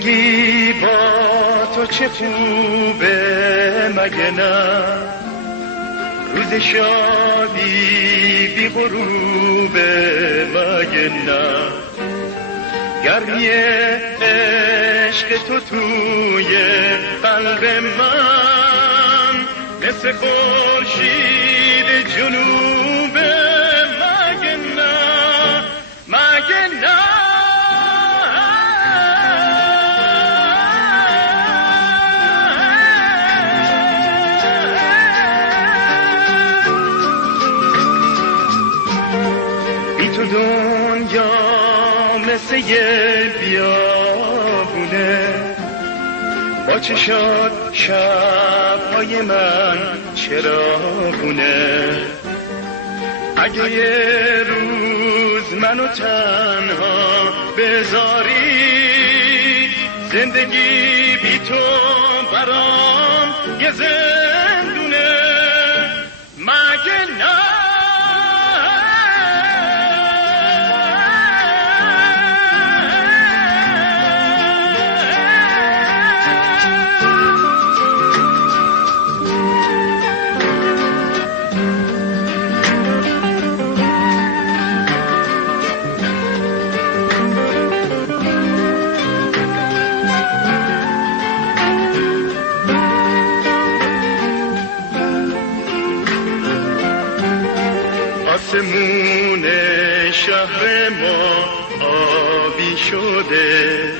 زندگی با تو چه خوبه مگه نه، روز شادی بی غروبه مگه نه، گرمی عشق تو توی قلب من مثل خورشید جنوبه مگه نه، مگه نه. تو دنیا مثل یه بیابونه، با چشات شبهای من چراغونه، اگه یه روز منو تنها بذاری، زندگی بی تو برام یه زندونه مگه نه. آسمون شهر ما آبی شده،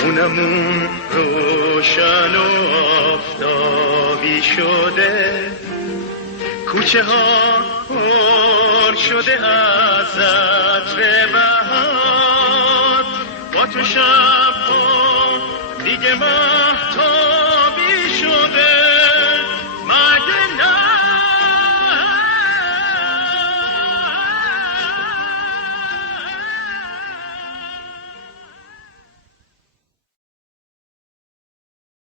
خونمون روشن و آفتابی شده، کوچه ها پر شده از عطر بهار، با تو شب ها دیگه من